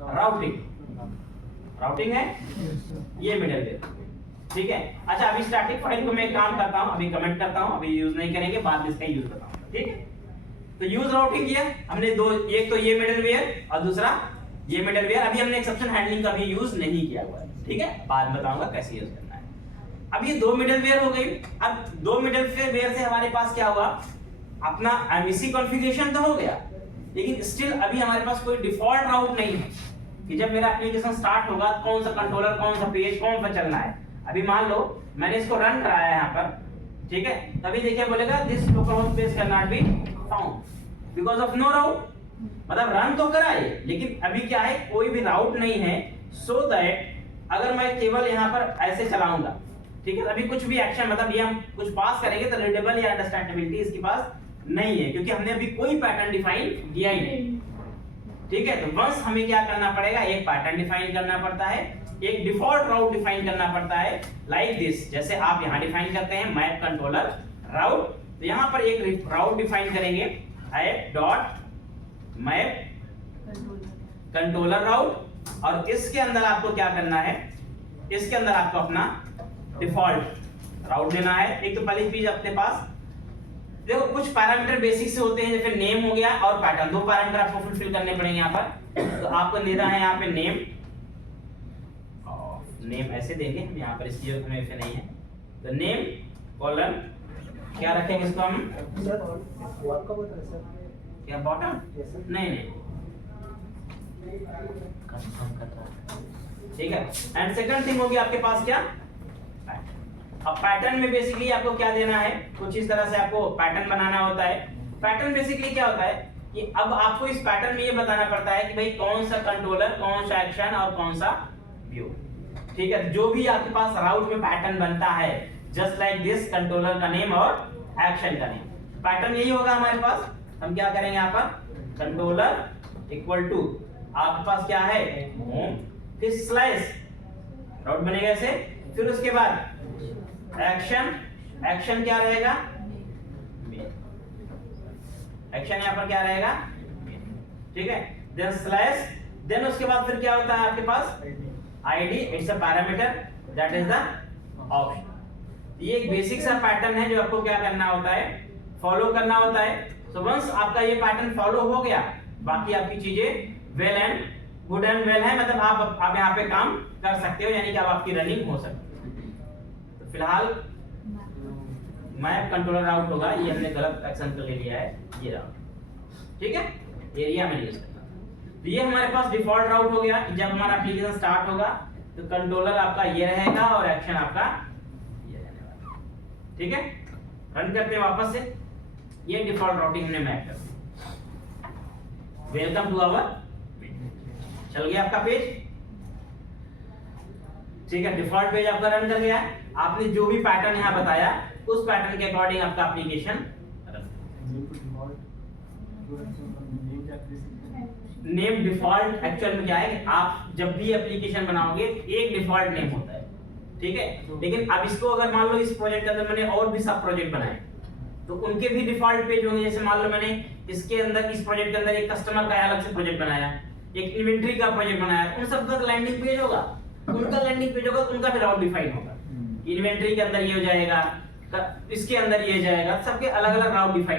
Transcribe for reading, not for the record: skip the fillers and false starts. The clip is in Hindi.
राउटिंग, राउटिंग है ये मिडलवेयर, ठीक है। अच्छा अभी स्टैटिक फाइल को मैं काम करता हूं, अभी कमेंट करता हूं, अभी यूज नहीं करेंगे, बाद में इसका यूज बताऊंगा, ठीक है। तो यूज राउटिंग किया हमने दो, एक तो ये मिडलवेयर और दूसरा ये मिडलवेयर। अभी हमने एक्सेप्शन हैंडलिंग का भी यूज नहीं किया हुआ है, ठीक है, बाद में बताऊंगा कैसे यूज करना है। अब ये दो मिडलवेयर हो गई। अब दो मिडलवेयर से हमारे पास क्या हुआ, अपना एमवीसी कॉन्फ़िगरेशन तो हो गया, लेकिन स्टिल अभी हमारे पास कोई डिफॉल्ट राउट नहीं है कि जब मेरा एप्लीकेशन स्टार्ट होगा कौन सा कंट्रोलर, कौन सा पेज, कौन सा चलना है। अभी मान लो मैंने इसको रन कराया है यहाँ पर, ठीक है, तभी देखिए बोलेगा this localhost page can not be found because of no route. मतलब रन तो कराए लेकिन अभी क्या है, कोई भी राउट नहीं है, सो दैट अगर मैं केवल यहाँ पर ऐसे चलाऊंगा, ठीक है, अभी कुछ भी एक्शन मतलब ये हम कुछ पास करेंगे तो रीडेबल या अंडरस्टैंडेबिलिटी इसके पास नहीं है, क्योंकि हमने अभी कोई पैटर्न डिफाइन किया ही नहीं, ठीक है। तो वंस हमें क्या करना पड़ेगा, एक पैटर्न डिफाइन करना पड़ता है, एक डिफॉल्ट राउट डिफाइन करना पड़ता है, लाइक दिस। जैसे आप यहाँ डिफाइन करते हैं मैप कंट्रोलर राउट, तो यहाँ पर एक राउट डिफाइन करेंगे ऐप डॉट मैप कंट्रोलर राउट, और इसके अंदर आपको क्या करना है, इसके अंदर आपको अपना डिफॉल्ट राउट देना है। एक तो पहली चीज अपने पास देखो कुछ पैरामीटर बेसिक से होते हैं, जैसे नेम हो गया और पैटर्न, दो पैरामीटर आपको फुलफिल करने पड़ेंगे यहाँ पर। तो आपको देना है यहाँ पे नेम, नेम ऐसे देंगे हम यहाँ पर, इसकी जरूरत हमें नहीं है। तो नेम कॉलन क्या रखेंगे इसको हम, क्या बॉटम, नहीं नहीं ठीक है। एंड सेकंड थिंग होगी आपके पास क्या, अब पैटर्न में बेसिकली आपको क्या देना है, कुछ इस तरह से आपको पैटर्न बनाना होता है। पैटर्न बेसिकली क्या होता है कि अब आपको इस पैटर्न में ये बताना पड़ता है कि भाई कौन सा कंट्रोलर, कौन सा एक्शन और कौन सा व्यू, ठीक है। जो भी आपके पास राउट में पैटर्न बनता है जस्ट लाइक दिस, कंट्रोलर का नेम और एक्शन का नेम, पैटर्न यही होगा हमारे पास। हम क्या करेंगे यहाँ पर, कंट्रोलर इक्वल टू आपके पास क्या है होम, फिर स्लैश राउट बनेगा ऐसे, फिर उसके बाद एक्शन, एक्शन क्या रहेगा, एक्शन यहाँ पर क्या रहेगा, ठीक है, देन स्लैश, देन उसके बाद फिर क्या होता है आपके पास ID, it's a parameter that is the option. ये एक बेसिक सा पैटर्न है जो आपको क्या करना होता है, फॉलो करना होता है। सो वंस आपका ये पैटर्न फॉलो हो गया, बाकी आपकी चीजें well and good and well है, मतलब आप यहाँ पे काम कर सकते हो, यानी कि अब आपकी रनिंग हो सकती है। फिलहाल मैप कंट्रोलर राउट होगा, ये हमने गलत एक्शन कर ले लिया है, ये राउट, ठीक है, एरिया में यूज करना। तो ये हमारे पास डिफॉल्ट राउट हो गया कि जब हमारा एप्लीकेशन स्टार्ट होगा तो कंट्रोलर आपका ये रहेगा और एक्शन आपका ये रहने वाला, ठीक है। रन करते हैं वापस से, ये डिफॉल्ट राउटिंग हमने मैप कर दिया। वेलकम टू आवर, चल गया आपका पेज, ठीक है, डिफॉल्ट पेज आपका रन कर गया है। आपने जो भी पैटर्न यहाँ बताया उस पैटर्न के अकॉर्डिंग आपका एप्लीकेशन नेम डिफॉल्ट एक्चुअल में क्या है कि आप जब भी एप्लीकेशन बनाओगे एक डिफॉल्ट नेम होता है, ठीक है। लेकिन अब इसको अगर मान लो इस प्रोजेक्ट के अंदर मैंने और भी सब प्रोजेक्ट बनाए तो उनके भी डिफॉल्ट पेज होंगे। जैसे मान लो मैंने इसके अंदर, इस प्रोजेक्ट के अंदर एक कस्टमर का अलग से प्रोजेक्ट बनाया, एक इन्वेंटरी का प्रोजेक्ट बनाया, उन सब का लैंडिंग पेज होगा, उनका लैंडिंग पेज होगा तो उनका भी राउट डिफाइन होगा। इन्वेंटरी के अंदर ये हो जाएगा, इसके अंदर ये जाएगा, सबके अलग अलग राउट डिफाइन